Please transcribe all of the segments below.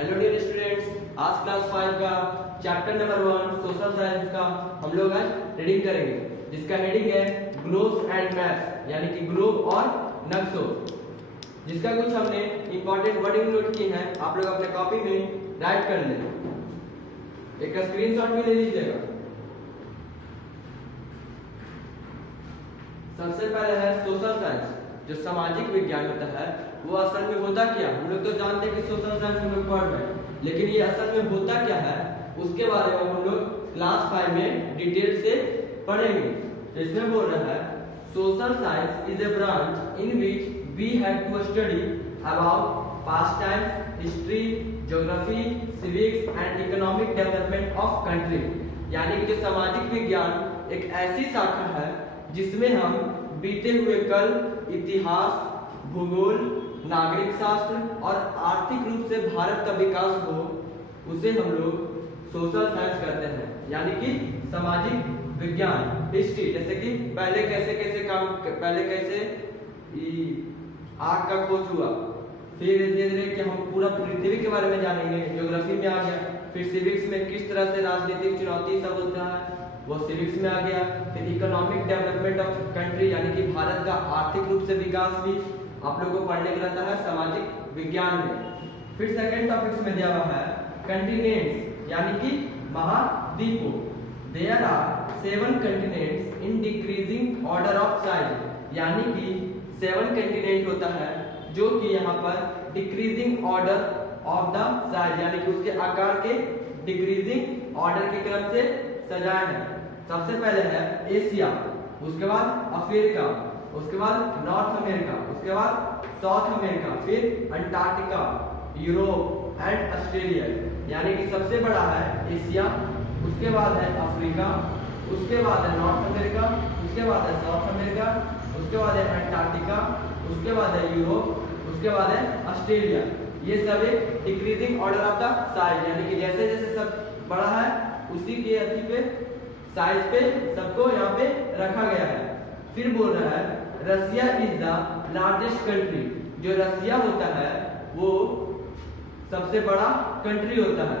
Hello dear students, आज class 5 का chapter number 1 social science का हम लोग आज रीडिंग करेंगे, जिसका हेडिंग है ग्लोब्स एंड मैप्स, यानी कि ग्लोब और नक्शों। जिसका कुछ हमने इंपॉर्टेंट वर्डिंग नोट की है, आप लोग अपने कॉपी में राइट कर लें। एक स्क्रीनशॉट भी ले लीजिएगा। सबसे पहले है सोशल साइंस, जो सामाजिक विज्ञान होता है। वो असल में होता क्या, हम लोग तो जानते हैं कि सोशल साइंस हम लोग पढ़ रहे हैं, लेकिन ये असल में होता क्या है उसके बारे में हम लोग क्लास 5 में डिटेल से पढ़ेंगे। तो इसमें बोल रहा है social science is a branch in which we have to study about past times, history, geography, civics and economic development of country. यानी कि जो सामाजिक विज्ञान एक ऐसी शाखा है जिसमें हम बीते हुए कल, इतिहास, भूगोल, नागरिक शास्त्र और आर्थिक रूप से भारत का विकास हो, उसे हम लोग सोशल साइंस कहते हैं, यानी कि सामाजिक विज्ञान। हिस्ट्री, जैसे कि पहले कैसे आग का खोज हुआ, फिर धीरे धीरे कि हम पूरा पृथ्वी के बारे में जानेंगे, ज्योग्राफी में आ गया। फिर सिविक्स में किस तरह से राजनीतिक चुनौती सब होता है, वो सिविक्स में आ गया। फिर इकोनॉमिक डेवलपमेंट ऑफ कंट्री, यानी कि भारत का आर्थिक रूप से विकास भी आप लोगों को पढ़ने को रहता है सामाजिक विज्ञान में। फिर सेकंड टॉपिक्स में दिया हुआ है कंटिनेंट्स, यानी कि महाद्वीपों। There are 7 continents in decreasing order of size, यानी कि 7 कंटिनेंट होता है जो कि यहाँ पर decreasing order of the size, यानी कि उसके आकार के डिक्रीजिंग ऑर्डर के क्रम से सजाए हैं। सबसे पहले है एशिया, उसके बाद अफ्रीका, उसके बाद नॉर्थ अमेरिका, उसके बाद साउथ अमेरिका, फिर अंटार्कटिका, यूरोप एंड ऑस्ट्रेलिया। यानी कि सबसे बड़ा है एशिया, उसके बाद है अफ्रीका, उसके बाद है नॉर्थ अमेरिका, उसके बाद है साउथ अमेरिका, उसके बाद है अंटार्कटिका, उसके बाद है यूरोप, उसके बाद है ऑस्ट्रेलिया। ये सब एक decreasing order of the size, यानी कि जैसे जैसे सब बड़ा है उसी के अति पे साइज पे सबको यहाँ पे रखा गया है। फिर बोल रहा है Russia is the largest country, जो रसिया होता है वो सबसे बड़ा कंट्री होता है।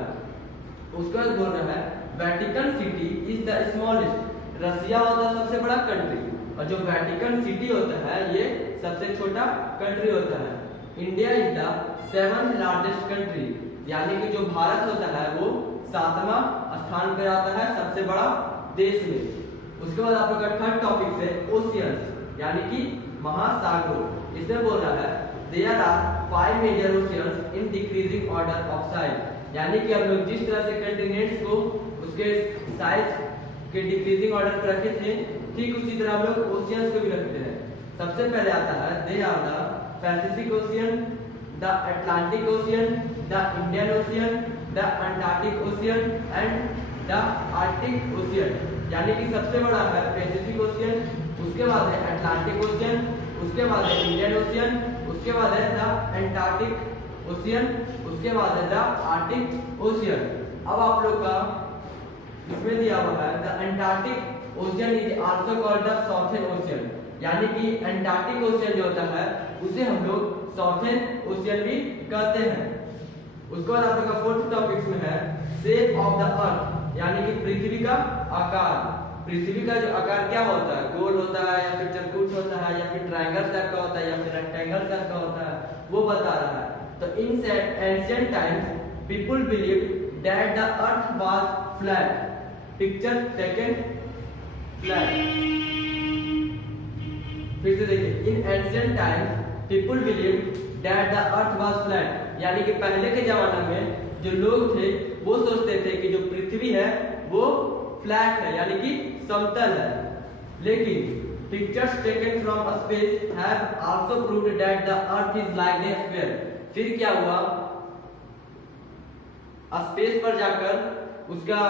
उसके बाद बोल रहा है Vatican city is the smallest, Russia होता है सबसे बड़ा कंट्री, और जो वेटिकन सिटी होता है ये सबसे छोटा कंट्री होता है। India is the 7th largest country, यानी कि जो भारत होता है वो 7वां स्थान पर आता है सबसे बड़ा देश में। उसके बाद आप लोग का थर्ड टॉपिक है ओशियंस, यानी कि महासागरों। इसमें बोल रहा है there are 5 major oceans in decreasing order of size, यानी कि हम लोग जिस तरह से कंटिनेंट्स को उसके साइज के डिक्रीजिंग ऑर्डर पर रखे थे, ठीक उसी तरह हम लोग ओशियंस को भी रखते हैं। सबसे पहले आता है they are the Pacific Ocean, the Atlantic Ocean, the Indian Ocean, the Antarctic Ocean and the Arctic Ocean. यानी कि सबसे बड़ा है पैसिफिक ओशियन, उसके बाद है अटलांटिक ओशियन, उसके बाद है इंडियन ओशियन, उसके बाद है द अंटार्कटिक ओशियन, उसके बाद है द आर्कटिक ओशियन। अब आप लोग का इसमें दिया हुआ है the Antarctic ocean is also called the southern ocean, यानी कि अंटार्कटिक ओशियन जो होता है उसे हम लोग साउथर्न ओशियन भी कहते हैं। उसके बाद आप लोग का फोर्थ टॉपिक्स में है शेप ऑफ द अर्थ, यानी कि पृथ्वी का आकार। पृथ्वी का जो आकार क्या होता है, गोल होता है या फिर चरकुट होता है या फिर ट्रायंगल शेप का होता है या फिर रेक्टेंगल शेप का होता है, वो बता रहा है। तो इन ancient times people believed that the earth was flat, picture taken flat. फिर से देखिए, इन ancient times people believed that the earth was flat, यानी कि पहले के जमाने में जो लोग थे वो सोचते थे कि जो पृथ्वी है वो फ्लैट है, यानी कि समतल है। लेकिन pictures taken from space have also proved that the earth is like a sphere. फिर क्या हुआ, स्पेस पर जाकर उसका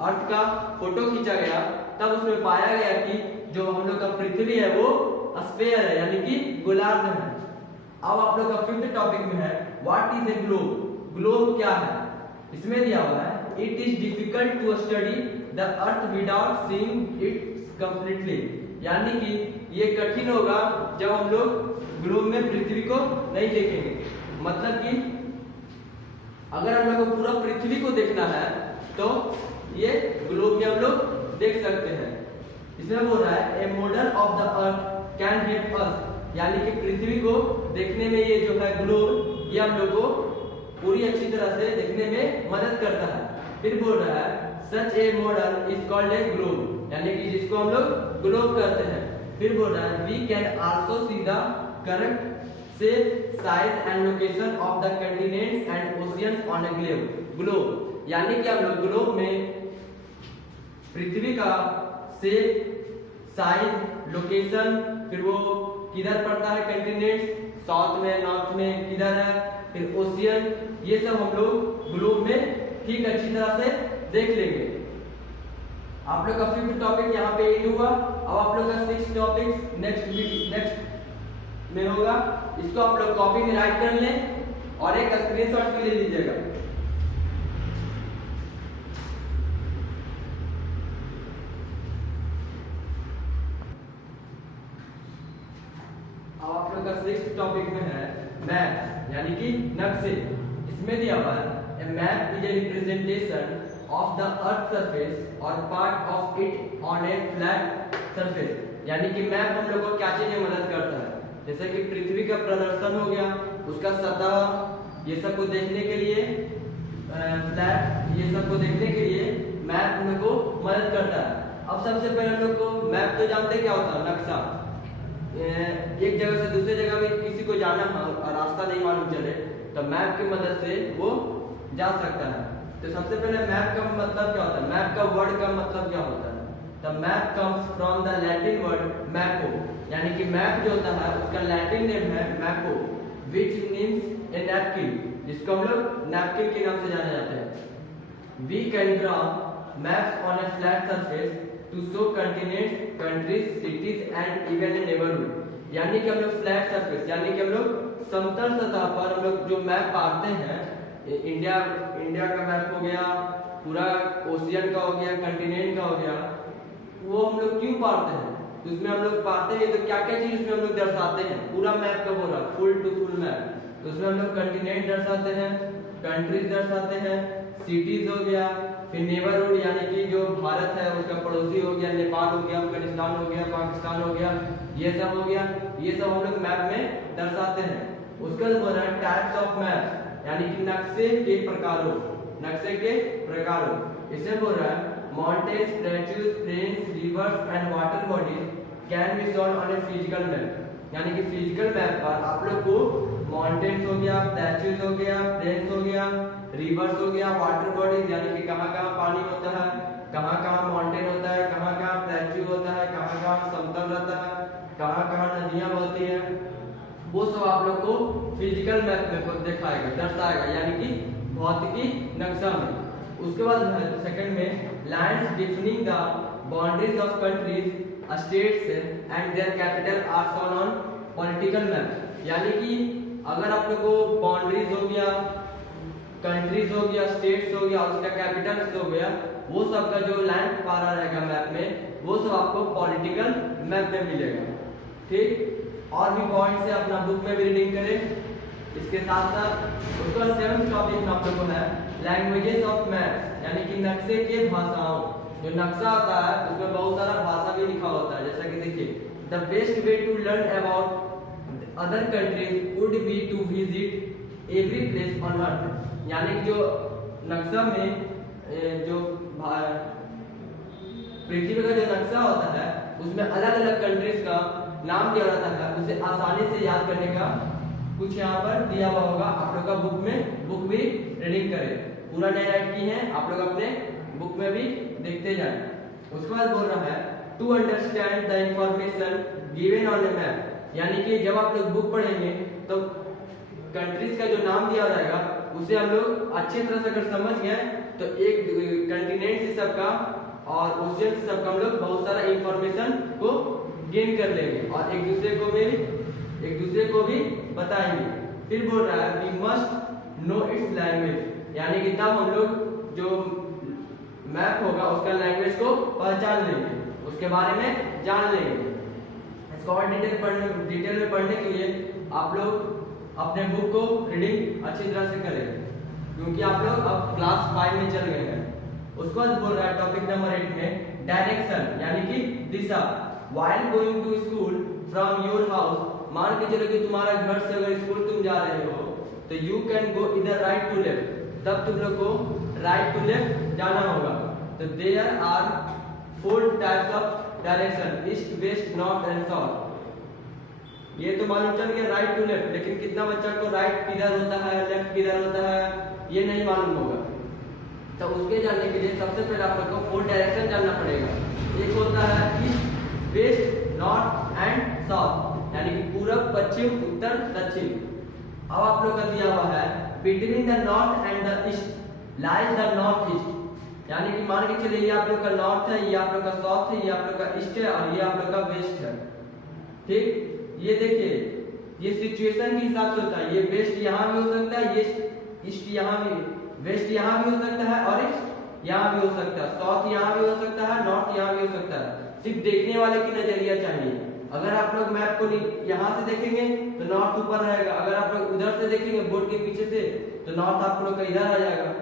अर्थ का फोटो खींचा गया, तब उसमें पाया गया कि जो हम लोग का पृथ्वी है वो स्फीयर है, यानी कि गोलार्ध है। अब आप लोग का फिफ्थ टॉपिक में है what is a globe. Globe क्या है, इसमें दिया हुआ है it is difficult to study the earth without seeing it completely, यानी कि ये कठिन होगा जब हम लोग ग्लोब में पृथ्वी को नहीं देखेंगे। मतलब कि अगर हम लोग को पूरा पृथ्वी को देखना है तो ये ग्लोब में हम लोग देख सकते हैं। इसमें बोल रहा है a model of the earth can help us, यानी कि पृथ्वी को देखने में ये जो है ग्लोब, ये हम लोग को पूरी अच्छी तरह से देखने में मदद करता है। फिर बोल रहा है such a model is called a globe, यानी कि जिसको हम लोग ग्लोब कहते हैं। फिर बोल रहा है we can also see the correct shape, size and location of the continents and oceans on a globe, यानी कि हम लोग ग्लोब में पृथ्वी का शेप, साइज, लोकेशन, फिर वो किधर पड़ता है, कंटिनेंट्स, साउथ में, नॉर्थ में किधर है, फिर ओशियन, ये सब हम लोग ग्लोब में ठीक अच्छी तरह से देख लेंगे। आप लोग का 5th टॉपिक यहाँ पे एंड हुआ। अब आप लोग का 6 टॉपिक्स नेक्स्ट में होगा। इसको आप लोग कॉपी में राइट कर लें और एक स्क्रीनशॉट भी ले लीजिएगा। अब आप लोग का 6th टॉपिक में है मैप्स, यानी कि नक्शे। इसमें दिया हुआ है a map is a representation of the earth surface or part of it on a flat surface, यानी कि मैप हम लोग को क्या चीजें मदद करता है, जैसे कि पृथ्वी का प्रदर्शन हो गया, उसका सतह, ये सब को देखने के लिए फ्लैट, ये सब को देखने के लिए मैप हम लोग को मदद करता है। अब सबसे पहले हम लोग को मैप तो जानते क्या होता है, नक्शा। एक जगह से दूसरे जगह भी किसी को जाना हो और रास्ता नहीं मालूम चले तो मैप की मदद से वो जा सकता है। तो सबसे पहले मैप का मतलब क्या होता है, मैप का वर्ड का मतलब क्या होता है। The map comes from the Latin word mappa, यानी कि मैप जो होता है उसका लैटिन नेम है मैपो, विच मीन्स ए नैपकिन, जिसको हम लोग नैपकिन के नाम से जाने जाते हैं। We can draw maps on a flat surface to show continents, countries, cities and even a neighbourhood, यानी कि हम लोग फ्लैट सरफेस, यानी कि हम लोग समतल सतह पर हम लोग जो मैप पाते हैं, इंडिया का मैप हो गया, पूरा ओशियन का हो गया, कंटिनेंट का हो गया, वो हम लोग क्यों पाते हैं, तो उसमें हम लोग पाते हैं तो क्या क्या चीज उसमें हम लोग दर्शाते हैं, पूरा मैप का बोला फुल टू फुल मैप, तो उसमें हम लोग कंटिनेंट दर्शाते हैं, कंट्रीज दर्शाते हैं, सिटीज हो गया, फिर नेबरहुड यानी कि जो भारत है उसका पड़ोसी हो गया, नेपाल हो गया, अफगानिस्तान हो गया, पाकिस्तान हो गया, ये सब हो गया, ये सब हम लोग मैप में दर्शाते हैं। उसका बोल रहा है टाइप्स ऑफ मैप, यानी कि नक्शे के प्रकारों, नक्शे के प्रकारों, इसे बोल रहा है mountains, plateaus, plains, rivers and water bodies can be shown on a physical map, यानी कि फिजिकल मैप पर आप लोग को माउंटेन्स हो गया, प्लेट्यूज हो गया, प्लेन्स हो गया, रिवर्स हो गया, वाटर बॉडीज यानी कि कहाँ कहाँ पानी होता है, कहाँ कहाँ माउंटेन होता है, कहाँ कहाँ प्लेट्यू होता है, कहाँ कहाँ समतल रहता है, कहाँ कहाँ नदियाँ बहती है, वो सब आप लोग को फिजिकल मैप में दिखाएगा, दर्शाएगा, यानी कि भौतिकी नक्शा में। उसके बाद सेकंड में lands defining the boundaries of countries, states and their capital R shown on political map, यानी कि अगर आप लोग को बाउंड्रीज हो गया, कंट्रीज हो गया, स्टेट्स हो गया, उसका कैपिटल हो गया, वो सब का जो लैंड पारा रहेगा मैप में, वो सब आपको पॉलिटिकल मैप में मिलेगा। ठीक, और भी पॉइंट से अपना बुक में भी रीडिंग करें। इसके साथ साथ उसका 7th टॉपिक में आप लोग को है लैंग्वेजेस ऑफ मैप्स, यानी कि नक्शे के भाषाओं। जो नक्शा होता है उसमें बहुत सारा भाषा भी लिखा होता है, जैसा कि देखिए the best way to learn about other countries would be to visit every place on earth, यानी कि जो नक्शा में जो पृथ्वी का जो नक्शा होता है उसमें अलग अलग कंट्रीज का नाम दिया रहता है, उसे आसानी से याद करने का कुछ यहाँ पर दिया हुआ होगा। आप लोग का बुक भी रीडिंग करें, पूरा नहीं राइट की है, आप लोग अपने बुक में भी देखते जाएं। उसके बाद बोल रहा है to understand the information given on a map, यानी कि जब आप लोग बुक पढ़ेंगे तो कंट्रीज का जो नाम दिया रहेगा उसे हम लोग अच्छी तरह से अगर समझ गए तो एक कंटिनेंट से सबका और ओशियन से सबका हम लोग बहुत सारा इंफॉर्मेशन को गेन कर लेंगे और एक दूसरे को भी बताएंगे। फिर बोल रहा है we must know its language, यानी कि तब हम लोग जो मैप होगा उसका लैंग्वेज को पहचान लेंगे, उसके बारे में जान लेंगे। इसको और डिटेल में पढ़ने के लिए आप लोग अपने बुक को रीडिंग अच्छी तरह से करें। क्योंकि आप लोग अब क्लास 5 में चल गए हैं। उसके बाद बोल रहा है टॉपिक नंबर 8 में डायरेक्शन यानी कि दिशा। While going to school from your house, मान के चलो कि तुम्हारा घर से अगर स्कूल तुम जा रहे हो तो यू कैन गो इधर राइट टू लेफ्ट, तब तुम लोग को राइट टू लेफ्ट जाना होगा। तो there are 4 types of direction, east west north and south. ये तो मालूम चल गया राइट टू लेफ्ट, लेकिन कितना बच्चा को राइट किधर होता है लेफ्ट किधर होता है ये नहीं मालूम होगा। तो उसके जानने के लिए सबसे पहले आप लोग को 4 डायरेक्शन जानना पड़ेगा। एक होता है east west north and south, यानी कि पूरब पश्चिम उत्तर दक्षिण। अब आप लोग का दिया हुआ है between the north and the east lies the north east, यानी कि मान के चलिए ये आप लोग का नॉर्थ है, ये आप लोग का साउथ है, ये आप लोग का ईस्ट है और ये आप लोग का वेस्ट है। ठीक, ये देखिए ये सिचुएशन के हिसाब से होता है। ये वेस्ट यहाँ भी हो सकता है, ये ईस्ट यहाँ भी, वेस्ट यहाँ भी हो सकता है और ईस्ट यहाँ भी हो सकता है, साउथ यहाँ भी हो सकता है, नॉर्थ यहाँ भी हो सकता है। सिर्फ देखने वाले की नजरिया चाहिए। अगर आप लोग मैप को यहाँ से देखेंगे तो नॉर्थ ऊपर रहेगा, अगर आप लोग उधर से देखेंगे बोर्ड के पीछे से तो नॉर्थ आप लोग का इधर आ जाएगा।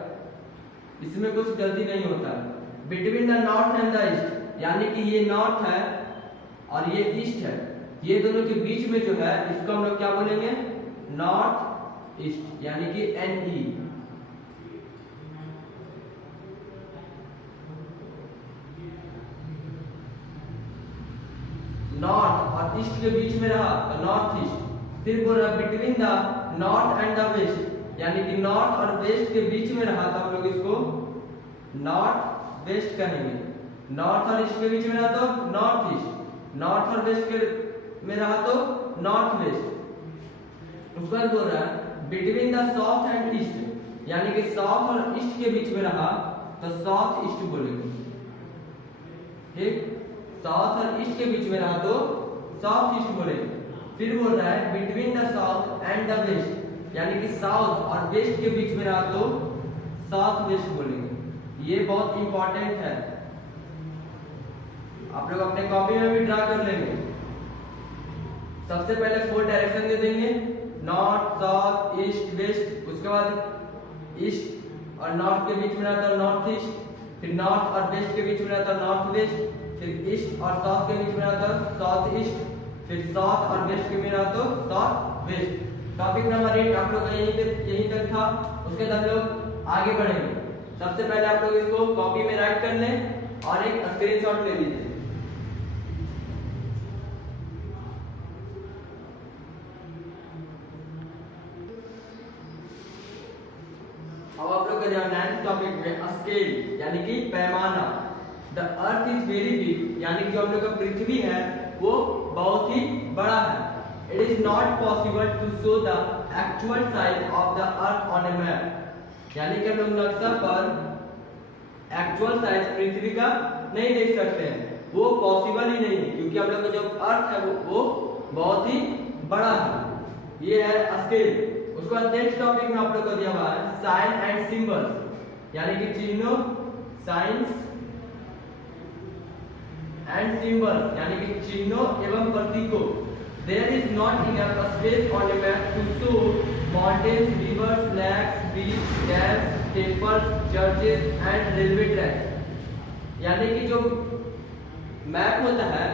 इसमें कुछ गलती नहीं होता है। Between the north and the east, यानी कि ये नॉर्थ है और ये ईस्ट है, ये दोनों के बीच में जो है इसको हम लोग क्या बोलेंगे नॉर्थ ईस्ट, यानी कि NE। नॉर्थ और ईस्ट के बीच में रहा तो नॉर्थ ईस्ट। फिर बोल रहा between the north and the west, यानी कि नॉर्थ और वेस्ट के बीच में रहा तो हम लोग इसको नॉर्थ वेस्ट कहेंगे। नॉर्थ और ईस्ट के बीच में रहा तो नॉर्थ ईस्ट, नॉर्थ और वेस्ट के में रहा तो नॉर्थ वेस्ट। उसके बाद बोल रहा है between the south and east, यानी कि साउथ और ईस्ट के बीच में रहा तो साउथ ईस्ट बोलेंगे। ठीक, साउथ और ईस्ट के बीच में रहा तो साउथ ईस्ट बोलेंगे। फिर बोल रहा है between the south and the west, यानी कि साउथ और वेस्ट के बीच में रहा तो साउथ वेस्ट बोलेंगे। ये बहुत इंपॉर्टेंट है, आप लोग अपने कॉपी में भी ड्रा कर लेंगे। सबसे पहले 4 डायरेक्शन दे देंगे, नॉर्थ साउथ ईस्ट वेस्ट। उसके बाद ईस्ट और नॉर्थ के बीच में रहा तो नॉर्थ ईस्ट, फिर नॉर्थ और वेस्ट के बीच में रहा तो नॉर्थ वेस्ट, फिर ईस्ट और साउथ के बीच में रहा तो साउथ ईस्ट, फिर साउथ और वेस्ट के बीच में रहा तो साउथ वेस्ट। टॉपिक नंबर 8 आप लोग का यहीं तक था। उसके बाद हम लोग आगे बढ़ेंगे। सबसे पहले आप लोग इसको कॉपी में राइट कर लें और एक स्क्रीनशॉट ले लीजिए। अब आप लोग का 9th टॉपिक में स्केल यानी कि पैमाना। The earth is very big, यानी कि जो हम लोग का पृथ्वी है वो बहुत ही बड़ा है। It is not possible to show the actual size of the earth on a map, यानी कि हम लोग नक्शा पर एक्चुअल साइज पृथ्वी का नहीं देख सकते हैं, वो पॉसिबल ही नहीं है क्योंकि हम लोग का जो अर्थ है वो बहुत ही बड़ा है। ये है स्केल। उसके बाद नेक्स्ट टॉपिक में आप लोग को दिया हुआ है साइन एंड सिंबल्स, यानी कि चिन्हों, साइंस एंड सिंबल्स, यानी कि चिन्हों एवं प्रतीकों। There is not enough space on a map to show mountains, rivers, lakes, beaches, dams, temples, churches and railway tracks। यानी कि जो मैप होता है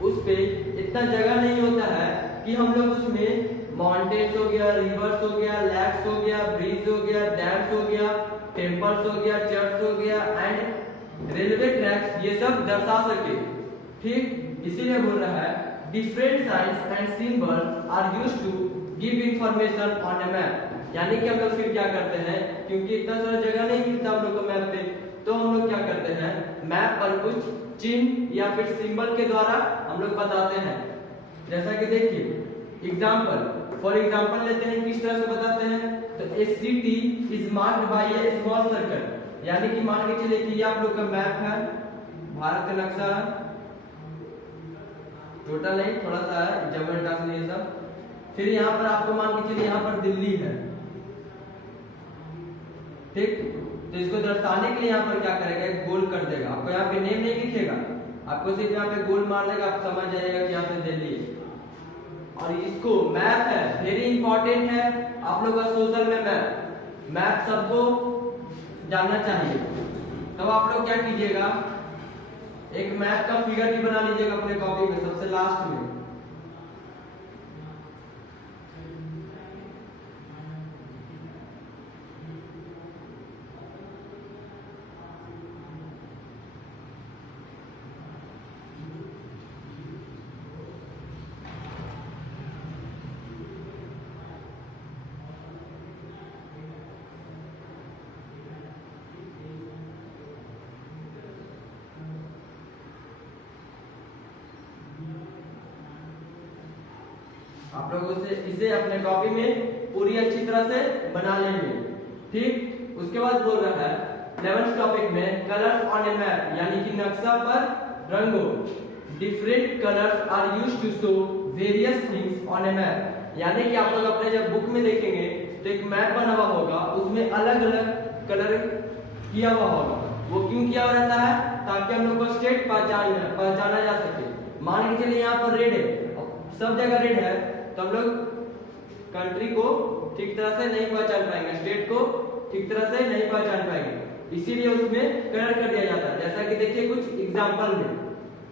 उस पे इतना जगह नहीं होता है कि हम लोग उसमें माउंटेन्स हो गया, रिवर्स हो गया, लैक्स हो गया, ब्रिज हो गया, डैम्स हो गया, टेम्पल्स हो गया, चर्च हो गया एंड रेलवे ट्रैक्स ये सब दर्शा सके। ठीक, इसीलिए बोल रहा है different signs and symbols are used to give information on a map, यानी कि हम लोग फिर क्या करते हैं क्योंकि इतना सारा जगह नहीं मिलता हम लोग को मैप पे, तो हम लोग क्या करते हैं मैप पर कुछ चिन्ह या फिर सिंबल के द्वारा हम लोग बताते हैं। जैसा कि देखिए फॉर एग्जांपल लेते हैं, किस तरह से बताते हैं तो a city is marked by a small circle, यानी कि मान के चलिए कि ये आप लोग का मैप है, भारत का नक्शा है, छोटा नहीं थोड़ा सा है, जबरदस्त नहीं सब। फिर यहाँ पर आपको मान के चलिए यहाँ पर दिल्ली है। ठीक, तो इसको दर्शाने के लिए यहाँ पर क्या करेगा एक गोल कर देगा, आपको यहाँ पे नेम नहीं लिखेगा, आपको सिर्फ यहाँ पे गोल मार देगा, आप समझ जाइएगा कि यहाँ पे दिल्ली है। और इसको मैप है वेरी इंपॉर्टेंट है आप लोग का सोशल में मैप, मैप सबको जानना चाहिए। तब आप लोग क्या कीजिएगा, एक मैप का फिगर भी बना लीजिएगा अपने कॉपी में सबसे लास्ट में। आप लोगों से इसे अपने कॉपी में पूरी अच्छी तरह से बना लेंगे। ठीक, उसके बाद बोल रहा है 11th टॉपिक में कलर्स ऑन ए मैप, यानी कि नक्शा पर रंगों। Different colours are used to show various things on a map, यानी कि आप लोग अपने जब बुक में देखेंगे तो एक मैप बना हुआ होगा, उसमें अलग अलग कलर किया हुआ होगा। वो क्यों किया हुआ रहता है, ताकि हम लोग को स्टेट पहचाना जा सके। मान के चलिए यहाँ पर रेड है, सब जगह रेड है, तो हम लोग कंट्री को ठीक तरह से नहीं पहचान पाएंगे, स्टेट को ठीक तरह से नहीं पहचान पाएंगे, इसीलिए उसमें कलर कर दिया जाता है। जैसा कि देखिए कुछ एग्जांपल में,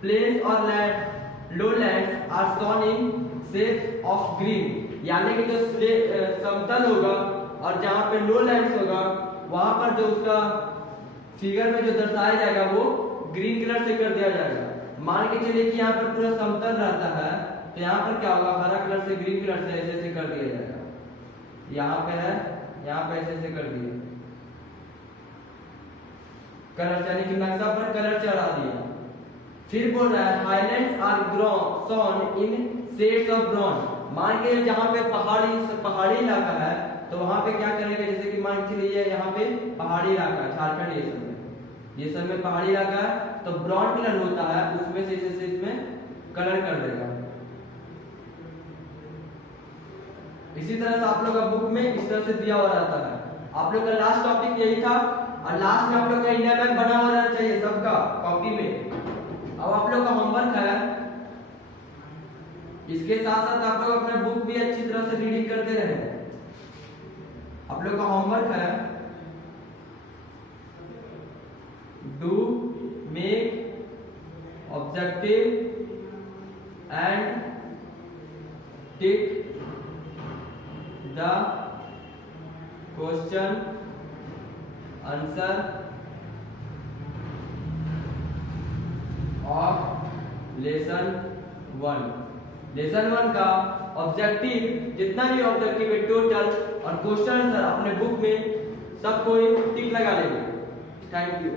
प्लेन्स और land lowlands are shown in shades of green, यानी कि जो समतल होगा और जहां पे लोलैंड्स होगा वहां पर जो उसका फिगर में जो दर्शाया जाएगा वो ग्रीन कलर से कर दिया जाएगा। मान के चलिए कि यहाँ पर पूरा समतल रहता है, तो यहाँ पर क्या होगा, हरा कलर से ग्रीन कलर से ऐसे ऐसे कर दिया जाएगा। यहाँ पे है, यहाँ पे ऐसे ऐसे कर दिया कलर, यानी कि नक्शा पर कलर चढ़ा दिया। फिर बोल रहा है highlands are shown in shades of brown, मान के जहाँ पे पहाड़ी इलाका है तो वहां पे क्या करेंगे, जैसे कि मान के चलिए यहाँ पे पहाड़ी इलाका है, झारखंड ये सब में पहाड़ी इलाका है, तो ब्राउन कलर होता है, उसमें से जैसे इसमें कलर कर देगा। इसी तरह से आप लोग का बुक में इस तरह से दिया हुआ रहता है। आप लोग का लास्ट टॉपिक यही था, और लास्ट में आप लोग का इंडिया मैप बना हुआ रहना चाहिए सबका कॉपी में। अब आप लोग का होमवर्क है, इसके साथ साथ आप लोग अपना बुक भी अच्छी तरह से रीडिंग करते रहे। आप लोग का होमवर्क है do make objective and tick the question answer of lesson 1। Lesson 1 का ऑब्जेक्टिव, जितना भी ऑब्जेक्टिव है टोटल और क्वेश्चन आंसर अपने बुक में सब कोई टिक लगा लेंगे। Thank you.